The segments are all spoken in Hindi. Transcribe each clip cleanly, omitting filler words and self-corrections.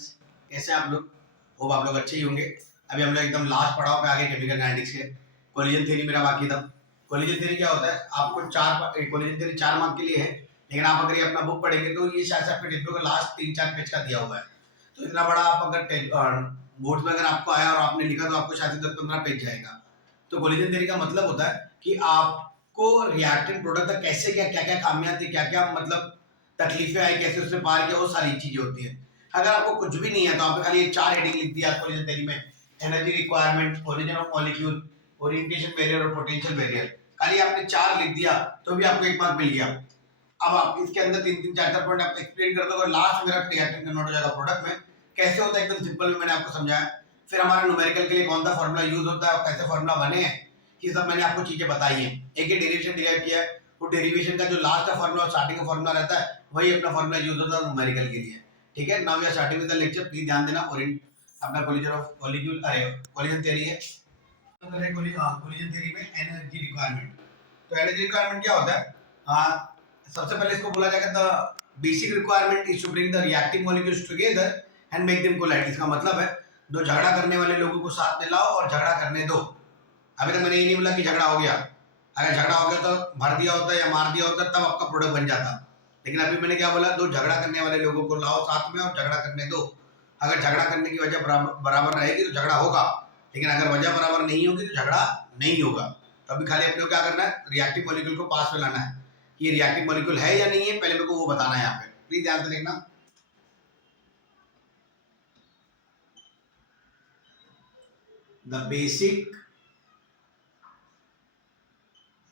फ्रेंड्स, कैसे हैं आप लोग? होप आप लोग अच्छे ही होंगे। अभी हम लोग एकदम लास्ट पड़ाव पे आगे केमिकल काइनेटिक्स के। कोलिजन थ्योरी मेरा बाकी था। कोलिजन थ्योरी क्या होता है? आपको कोलिजन थ्योरी 4 मार्क के लिए है, लेकिन आप अगर ये अपना बुक पढ़ेंगे तो ये शायद से आपके डिब्बे को लास्ट 3-4 पेज का दिया हुआ है। तो इतना बड़ा आप अगर बोर्ड में अगर आपको आया और आपने लिखा तो आपको शायद 10-15 पेज जाएगा। तो कोलिजन थ्योरी का मतलब होता है कि आपको रिएक्टेंट प्रोडक्ट तक कैसे क्या-क्या खामियां थी, क्या-क्या मतलब तकलीफें आई, कैसे उसने पार किया, वो सारी चीजें होती है। अगर आपको कुछ भी नहीं है तो आपने खाली ये 4 हेडिंग लिख दिया कोलिजन थ्योरी में, energy requirement, origin of molecule, orientation barrier और पोटेंशियल बैरियर, खाली आपने 4 लिख दिया तो भी आपको 1 मार्क मिल गया। अब आप इसके अंदर 3-3 4-4 पॉइंट आप एक्सप्लेन कर दो और लास्ट मेरा रिएक्टेंट कन्वर्ट हो जाएगा प्रोडक्ट में। कैसे होता है एकदम सिंपल में मैंने आपको समझाया। फिर हमारा न्यूमेरिकल के लिए कौन सा फार्मूला यूज होता है और कैसे फार्मूला बने हैं, ये सब मैंने आपको चीजें बताई हैं। एक एक डेरिवेशन डिराइव किया है, वो डेरिवेशन का जो लास्ट का फार्मूला और स्टार्टिंग का फार्मूला रहता है वही अपना फार्मूला यूज होता है न्यूमेरिकल के लिए। ठीक है, now we are starting with the lecture. Please ध्यान देना। और अपना collision of molecule collision theory है। कोलिजन थ्योरी में एनर्जी रिक्वायरमेंट। तो एनर्जी रिक्वायरमेंट क्या होता है? सबसे पहले इसको बोला जाएगा the basic requirement is to bring the reactive molecules together and make them collide. इसका मतलब है दो झगड़ा करने वाले लोगों को साथ में लाओ और झगड़ा करने दो। अभी तक मैंने ये नहीं बोला कि झगड़ा हो गया। अगर झगड़ा हो गया तो भर दिया होता या मार दिया होता तब आपका प्रोडक्ट बन जाता। लेकिन अभी मैंने क्या बोला? दो झगड़ा करने वाले लोगों को लाओ साथ में और झगड़ा करने दो। अगर झगड़ा करने की वजह बराबर रहेगी तो झगड़ा होगा, लेकिन अगर वजह बराबर नहीं होगी तो झगड़ा नहीं होगा। तो अभी खाली अपने को क्या करना है? रिएक्टिव मॉलिक्यूल को पास में लाना है। ये रिएक्टिव मॉलिक्यूल है या नहीं है पहले मेरे को वो बताना है यहाँ पे। प्लीज ध्यान से देखना। The basic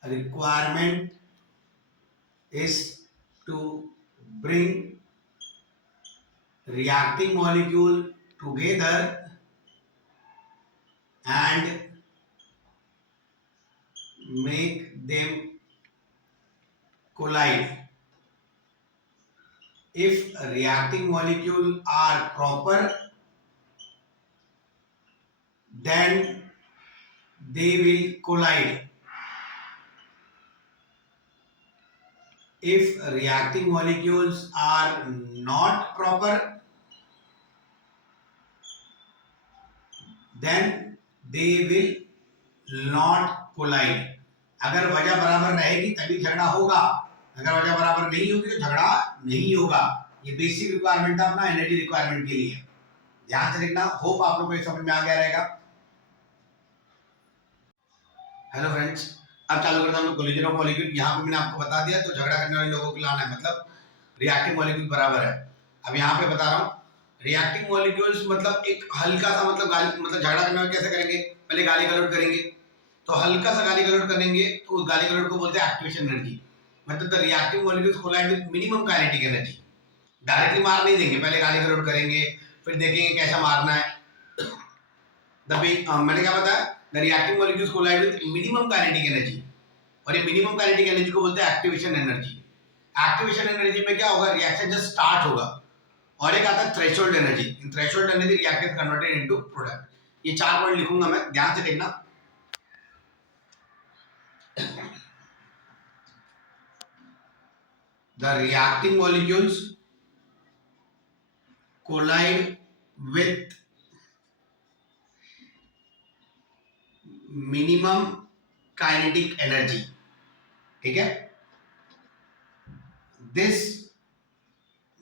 requirement is to bring reacting molecule together and make them collide. If reacting molecule are proper, then they will collide. If reacting molecules are not proper, then they will not collide. अगर वजह बराबर रहेगी तभी झगड़ा होगा, अगर वजह बराबर नहीं होगी तो झगड़ा नहीं होगा। ये बेसिक रिक्वायरमेंट था अपना एनर्जी रिक्वायरमेंट के लिए। ध्यान से देखना। होप आप लोगों को समझ में आ गया रहेगा। हेलो फ्रेंड्स, अब चालू करते हैं हम लोग कोलिजन ऑफ मॉलिक्यूल। यहाँ पे मैंने आपको बता दिया तो झगड़ा करने वाले लोगों को लाना है, मतलब रिएक्टिव मॉलिक्यूल बराबर है। अब यहाँ पे बता रहा हूँ रिएक्टिव मॉलिक्यूल्स मतलब एक हल्का सा मतलब झगड़ा करने वाले कैसे करेंगे? पहले गाली गलौज करेंगे, तो हल्का सा गाली गलौज करेंगे तो उस गाली गलौज को बोलते हैं एक्टिवेशन एनर्जी। मतलब the reactive molecules collide with minimum kinetic energy. Directly मार नहीं देंगे, पहले गाली गलौज करेंगे, फिर देखेंगे कैसा मारना है। मैंने क्या बताया? The reactive molecules collide with minimum kinetic energy, और ये मिनिमम काइनेटिक एनर्जी को बोलते हैं एक्टिवेशन एनर्जी। एक्टिवेशन एनर्जी में क्या होगा? रिएक्शन जस्ट स्टार्ट होगा। और एक आता है threshold energy. In threshold energy reactant converted into product. ये 4 पॉइंट लिखूंगा मैं, ध्यान से देखना। The reacting molecules collide with minimum kinetic energy. ठीक है, this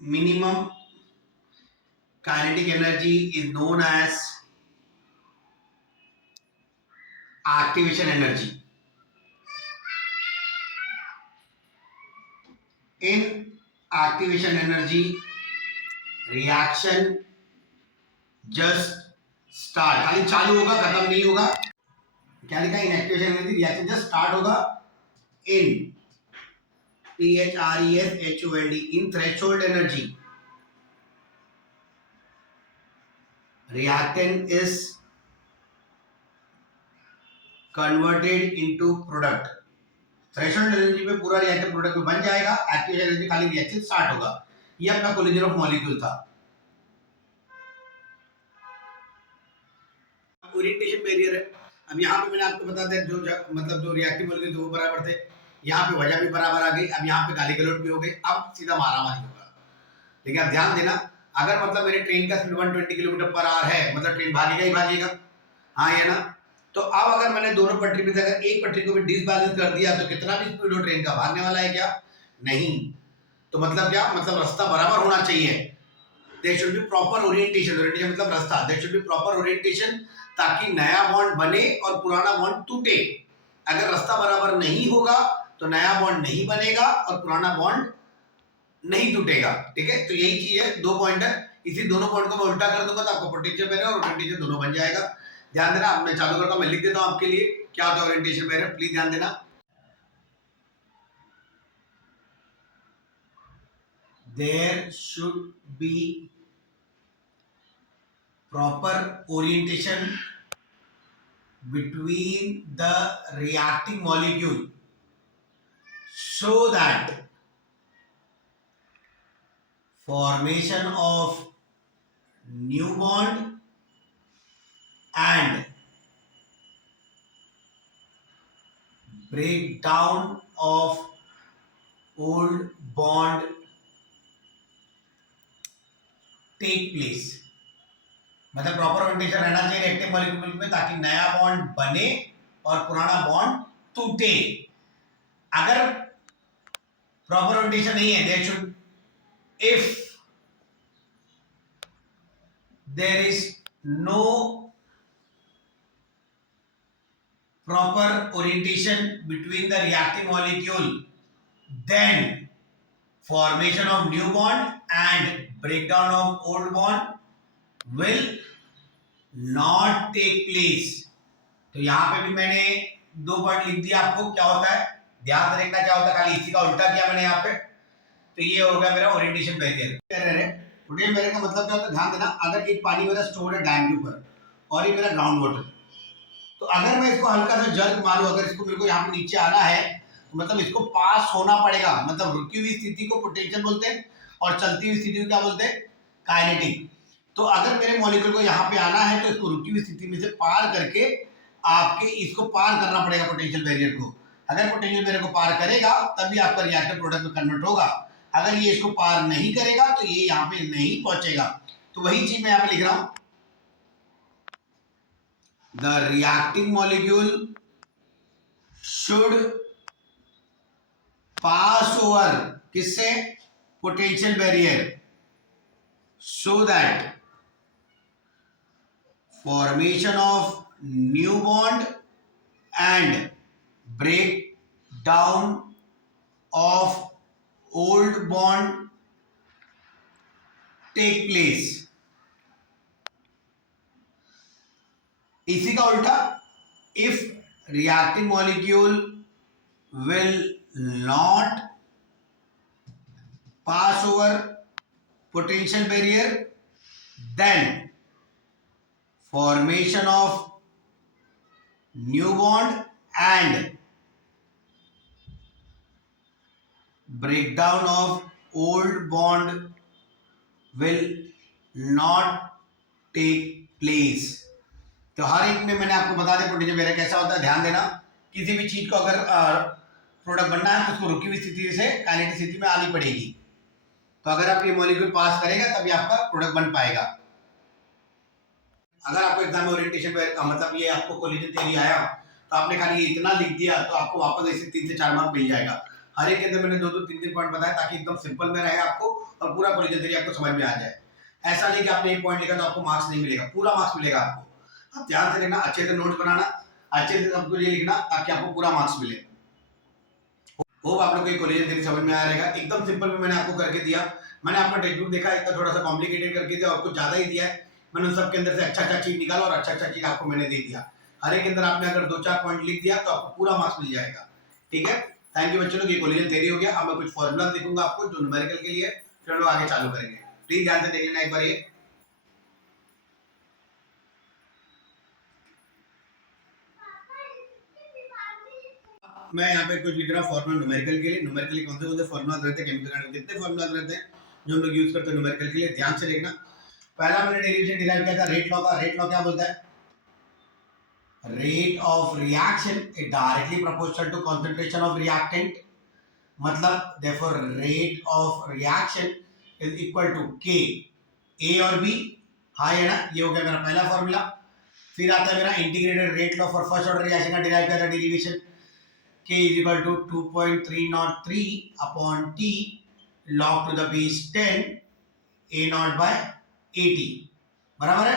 minimum kinetic energy is known as activation energy. In activation energy reaction just start, खाली चालू होगा, खत्म नहीं होगा। क्या लिखा? In activation energy reaction just start होगा in THRESHOLD in threshold energy reactant is converted into product। Threshold energy में पूरा रिएक्टर प्रोडक्ट में बन जाएगा, एक्टिवेशन एनर्जी खाली रिएक्शन स्टार्ट होगा। ये अपना कोलिजन ऑफ मॉलिक्यूल था। ओरिएंटेशन बैरियर है। अब यहाँ पे मैंने आपको बता दिया जो रिएक्टिव मॉलिक्यूल थे वो बराबर थे, यहाँ पे वजह भी बराबर आ गई। अब यहाँ पे गाली गलौज भी हो गई, अब सीधा मारामारी होगा। लेकिन अब ध्यान देना, अगर मतलब मेरे ट्रेन का स्पीड 120 किलोमीटर पर आवर है, मतलब ट्रेन भागेगा ही भागेगा, हाँ या ना। तो अब अगर मैंने दोनों पटरी में से अगर एक पटरी को भी डिसबैलेंस कर दिया तो कितना भी स्पीड हो ट्रेन का, भागने वाला है क्या? नहीं। तो मतलब क्या, मतलब रास्ता बराबर होना चाहिए। There should be proper orientation, orientation मतलब रास्ता, there should be proper orientation, ताकि नया बॉन्ड बने और पुराना बॉन्ड टूटे। अगर रास्ता बराबर नहीं होगा तो नया बॉन्ड नहीं बनेगा और पुराना बॉन्ड नहीं टूटेगा। ठीक है, तो यही चीज है, 2 पॉइंट है। इसी दोनों पॉइंट को मैं उल्टा कर दूंगा तो आपको पोटेंशियल बैरियर और ओरिएंटेशन दोनों बन जाएगा। ध्यान देना, अब मैं चालू करता हूं, मैं लिख देता हूं आपके लिए क्या होता है ओरिएंटेशन बैरियर, प्लीज ध्यान देना। There should be proper orientation between the reacting molecule so that formation of new bond and breakdown of old bond take place। मतलब प्रॉपर ओरिएंटेशन रहना चाहिए रिएक्टिव मॉलिक्यूल में ताकि नया बॉन्ड बने और पुराना बॉन्ड टूटे। अगर प्रॉपर ओरिएंटेशन नहीं है, there should, if there is no proper orientation between the reacting molecule, then formation of new bond and breakdown of old bond will not take place। तो यहां पे भी मैंने 2 पॉइंट लिख दिया, आपको क्या होता है ध्यान से देखना, क्या होता है, खाली इसी का उल्टा किया मैंने यहाँ पे। तो ये हो गया मेरा ओरिएंटेशन बैरियर। ओरिएंटेशन बैरियर का मतलब क्या होता है, ध्यान देना, अगर एक पानी मेरा स्टोर है डैम के ऊपर और ये मेरा ग्राउंड वाटर, तो अगर मैं इसको हल्का सा जर्क मारूं, अगर इसको मेरे को यहाँ पे नीचे आना है तो मतलब इसको पास होना पड़ेगा। मतलब रुकी हुई स्थिति को पोटेंशियल बोलते हैं और चलती हुई स्थिति को क्या बोलते हैं, काइनेटिक। तो अगर मेरे मॉलिक्यूल को यहाँ पे आना है तो इसको रुकी हुई स्थिति में से पार करके आपके इसको पार करना पड़ेगा पोटेंशियल बैरियर को। अगर पोटेंशियल बैरियर को पार करेगा तभी आपका रिएक्टर प्रोडक्ट में कन्वर्ट होगा। अगर ये इसको पार नहीं करेगा तो ये यहाँ पे नहीं पहुंचेगा। तो वही चीज मैं यहाँ पे लिख रहा हूं, the reacting molecule should pass over किससे, potential barrier, so that formation of new bond and breakdown of old bond take place। इसी का उल्टा, if reacting molecule will not pass over potential barrier, then formation of new bond and breakdown of old bond will not take place। तो हर एक में मैंने आपको बता दिया पोटेंशियल बैरियर कैसा होता है। ध्यान देना, किसी भी चीज को अगर प्रोडक्ट बनना है तो उसको रुकी हुई स्थिति से काइनेटिक स्थिति में आनी पड़ेगी। तो अगर आप ये मॉलिक्यूल पास करेगा तभी आपका प्रोडक्ट बन पाएगा। अगर आपको एग्जाम में ओरिएंटेशन मतलब ये आपको कोलिजन थ्योरी आया तो आपने खाली ये इतना लिख दिया तो आपको वापस ऐसे 3 से 4 मार्क मिल जाएगा। हर एक के अंदर मैंने 2-2 3-3 पॉइंट बताया ताकि एकदम सिंपल में रहे आपको और पूरा कोलिजन थ्योरी आपको समझ में आ जाए। ऐसा नहीं कि आपने एक पॉइंट लिखा तो आपको मार्क्स नहीं मिलेगा, पूरा मार्क्स मिलेगा आपको। आप ध्यान से देखना, अच्छे से नोट बनाना, अच्छे से सब कुछ ये लिखना ताकि आपको पूरा मार्क्स मिले। होप आप लोग को कोलिजन थ्योरी समझ में आ रहेगा। एकदम सिंपल में मैंने आपको करके दिया। मैंने आपका टेक्स्ट बुक देखा, इतना थोड़ा सा कॉम्प्लिकेटेड करके दिया और कुछ ज्यादा ही दिया है। मैंने उन सब के अंदर से अच्छा चीज निकाला और अच्छा चीज आपको मैंने दे दिया। हर एक के अंदर आपने अगर 2-4 पॉइंट लिख दिया तो आपको पूरा मार्क्स मिल जाएगा। ठीक है, थैंक यू बच्चों लोग, ये कोलिजन थ्योरी हो गया। अब मैं कुछ फॉर्मूला लिखूंगा आपको जो न्यूमेरिकल के लिए, फिर हम लोग आगे चालू करेंगे। प्लीज ध्यान से देख लेना एक बार ये। मैं यहाँ पे कुछ लिख रहा हूँ फॉर्मूला न्यूमेरिकल के लिए। न्यूमेरिकल कौन से फॉर्मूला रहते हैं, केमिकल के कितने फॉर्मूला रहते हैं जो हम लोग यूज करते हैं न्यूमेरिकल के लिए, ध्यान से देखना। पहला मैंने डेरिवेशन डिराइव किया था रेट लॉ का। रेट लॉ क्या बोलता है, rate of reaction is directly proportional to concentration of reactant. मतलब therefore rate of reaction is equal to K A और बी हाई है ना, ये हो गया मेरा पहला फॉर्मूला। फिर आता है मेरा integrated rate law for first order reaction का डिराइव किया था derivation, K is equal to 2.303 upon T log to the base 10 A naught by 80 बराबर है।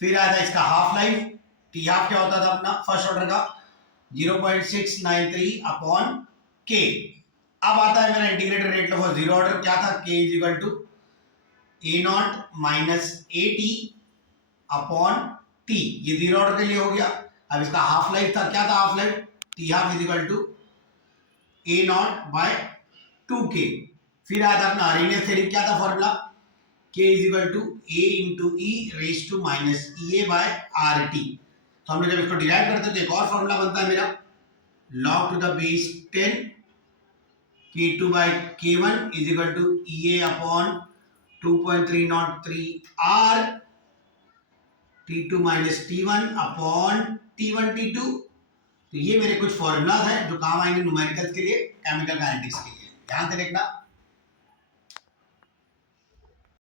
फिर आया था इसका हाफ लाइफ, टी हाफ क्या होता था अपना फर्स्ट ऑर्डर का 0.693 अपॉन के। अब आता है मेरा integrated rate law for zero order, क्या था K is equal to A naught minus A T upon T, ये जीरो ऑर्डर के लिए हो गया। अब इसका हाफ लाइफ था, क्या था half life, T half is equal to A naught by 2k। फिर आया था अपना अरेनियस थ्योरी, क्या था formula, K is equal to A into E raise to minus E A by R T. तो हम लोग जब इसको डिराइव करते हैं तो एक और फॉर्मूला बनता है मेरा log to the base 10 K2 by K1 is equal to E A upon 2.303 R T2 minus T1 upon T1 T2। तो ये मेरे कुछ फॉर्मूलाज हैं जो काम आएंगे न्यूमेरिकल्स के लिए, केमिकल काइनेटिक्स के लिए, ध्यान से देखना।